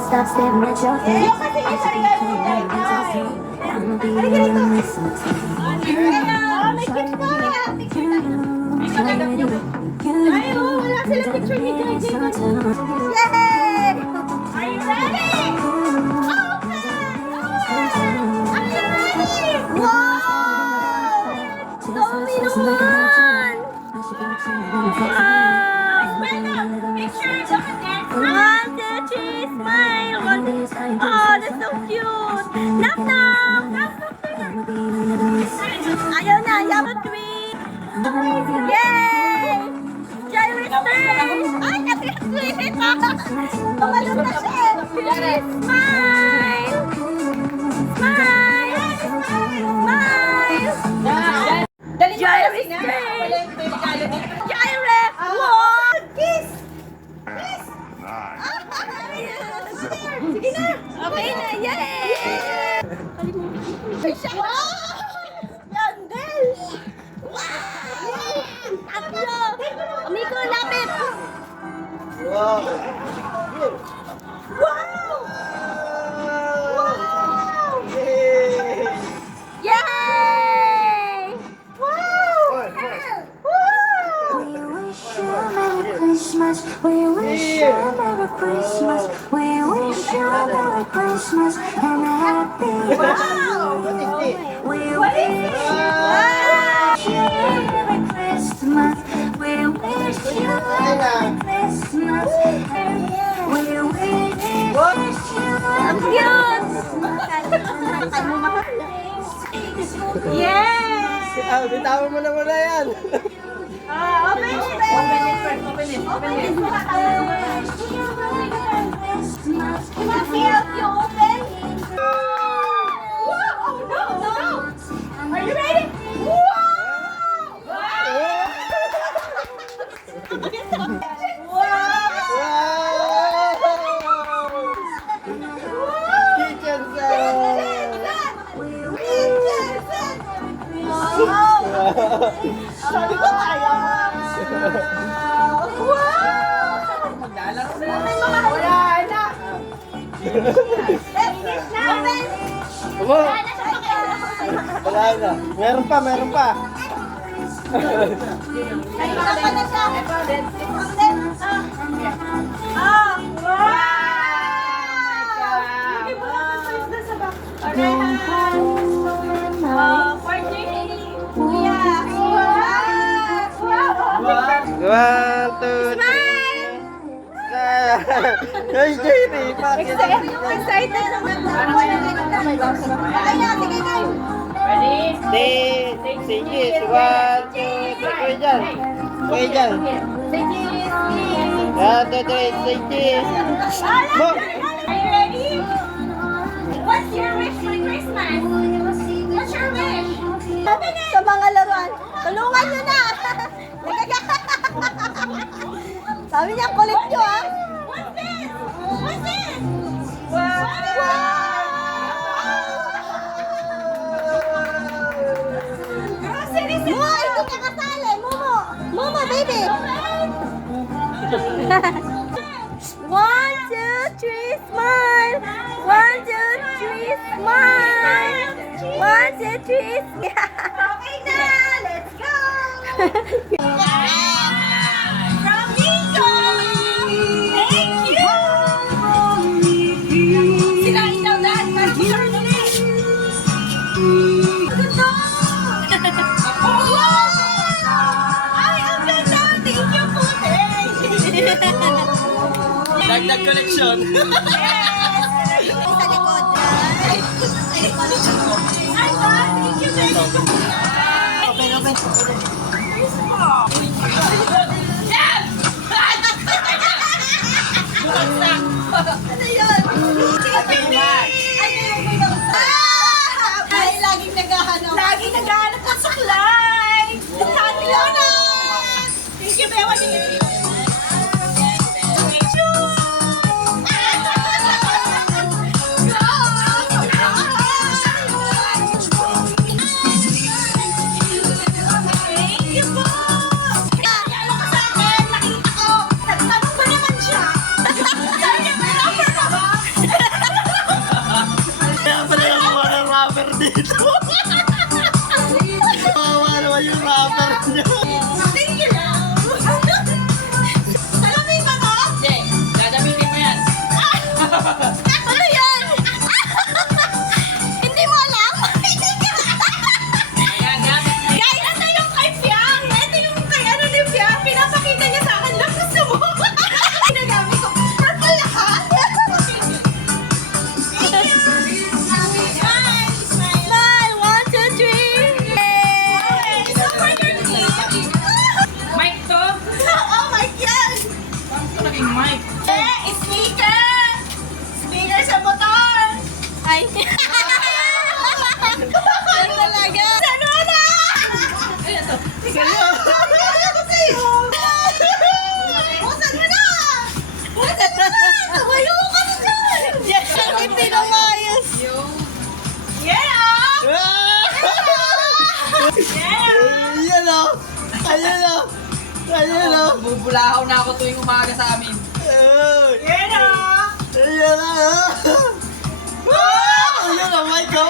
stop staring at your face. Yung kasi may sarili mo dahil guys. Halika rito. May kiss pa. Ay, wala sila picture ni Jai. Yay! Are you ready? Ayaw na, ayaw na, three. Yay! Jai returns! Ay, nag-retreat! Tumalong na siya! Smile! Smile! Smile! Jai returns! Jai ref! Wow! Kiss! Kiss! Sige na! Okay na! Yay! Wow! Yandel! Wow! Tatlo! Amigo, lapit! Wow! Wow! Wow! Yay! Yay! Wow! Wow! We wish you a Merry Christmas. We wish you a Merry Christmas. We wish you a Merry Christmas and a Happy New Year. We wish you a Merry Christmas. We wish you a Merry Christmas. We wish you a Yay! Bitawan mo na muna yan. Open it! Open it first. Open it. Open it. Can I help you open? Wow! Oh no! No! Are you ready? Wow! Wow! Kitchen set! Sabi ko tayo. Wow! Wala na. Finish na. Open. Abo! Wala na siya pakialam. Wala na. Meron pa, meron pa. Ay, wala na siya. Open. Wow! Lagay mo lang ang size na sa back. Alright. For 30. Kuya. Wow! 1, 2, 3. Ay, Jerry, bakit? Excited naman na. Okay na, sige kayo. Say cheese. 1, 2, 3. Kuya dyan. Kuya dyan. Say cheese. 1, 2, 3. Say cheese. Mo! Are you ready? What's your wish for Christmas? What's your wish? Sa mga laruan, tulungan nyo na! Sabi niya, kulit nyo ah! What's this? What's this? Wow! Momo, ito ka kasali! Momo! Momo, baby! 1, 2, 3, smile! 1, 2, 3, smile! 1, 2, 3, okay na! Let's go! From Nico! Thank you! Sinain daw lahat ng picture nila. Ito! Ay, ang ganda! Thank you po! Dagdag collection. Sa likod. Ay, thank you very much. Open, open. Yes! Ano yun? Ay, laging naghahanap. Laging naghahanap ng suklay. Sabi Leona! Thank you very much. Thank you po! Ayun o. Bubulahaw na ako tuwing umaga sa amin. Ayun o. Ayun o. Ayun o, Mike o.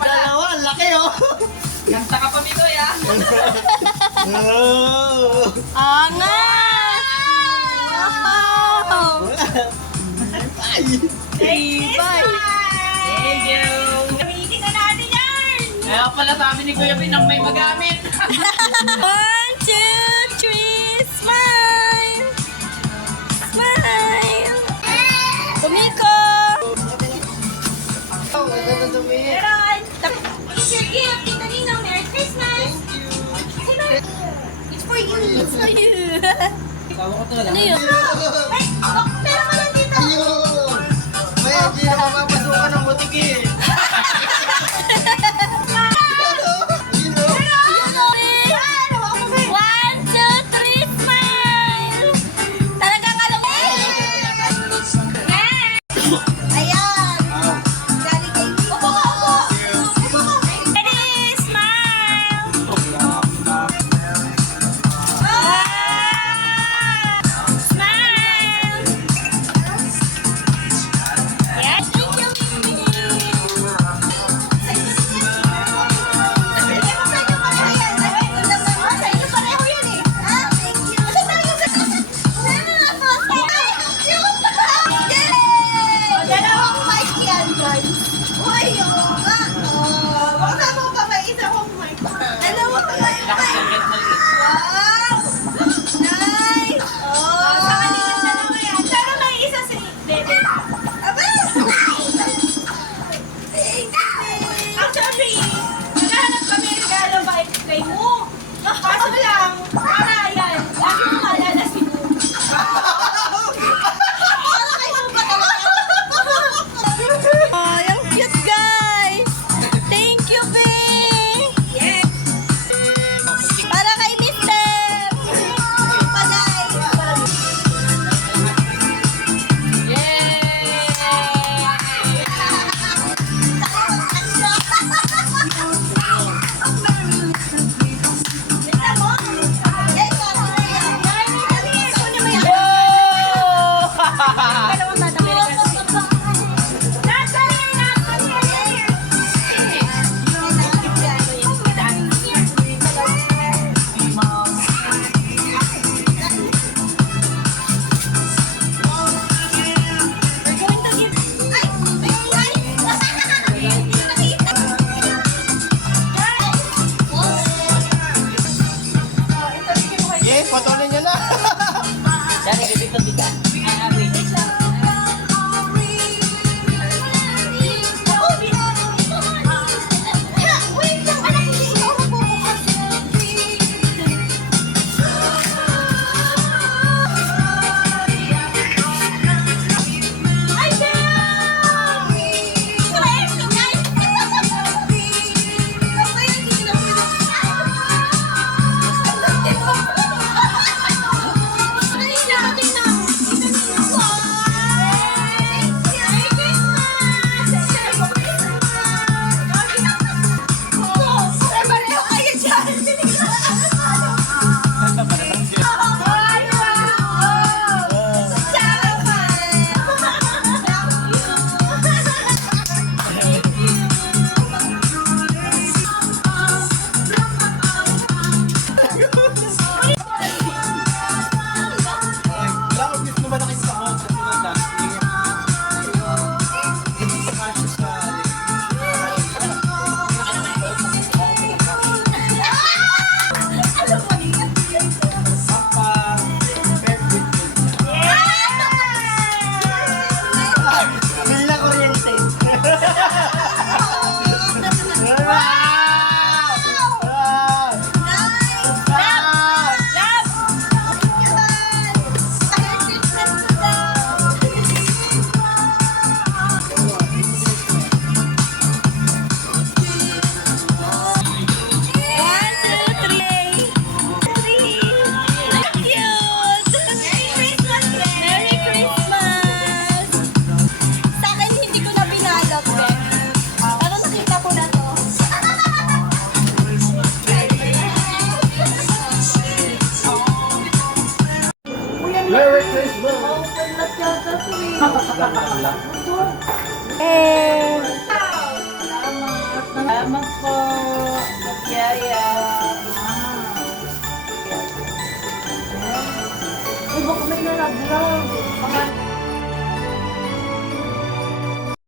Dalawa, ang laki o. Ganta ka pa, Mikoy, ah. Angat! Wow! Tibay! Thank you. Gamitin na natin yan! Kaya pala sabi ni Kuya Pinang may magamit. 1, 2, 3, smile! Smile! Tumiko! Meron! It's your gift! Tita Ninong, Merry Christmas! It's for you! It's for you! Ikaw ko talaga. Ano yun? Ay! Meron ka lang dito! Ayun. May hindi na mapapasukan ng butik eh. One, two, three, smile! Talagang alam mo. Ayan! Galing kay Upo ka, upo! Upo ka! Ready, smile! Smile! Yes, thank you, Actually, naghahanap kami ng regalo kay Mo. Kaso lang, para yan, lagi mo maalala si Mo. Para kay Mo ba talaga? Ay, ang cute guys! Thank you, babe! Yes! Para kay Mister! Palay! Yes, patuloy niyo na. Dati dito dito. Wait. Eh. Salamat po. Magyaya. Iba ko may nalaglag.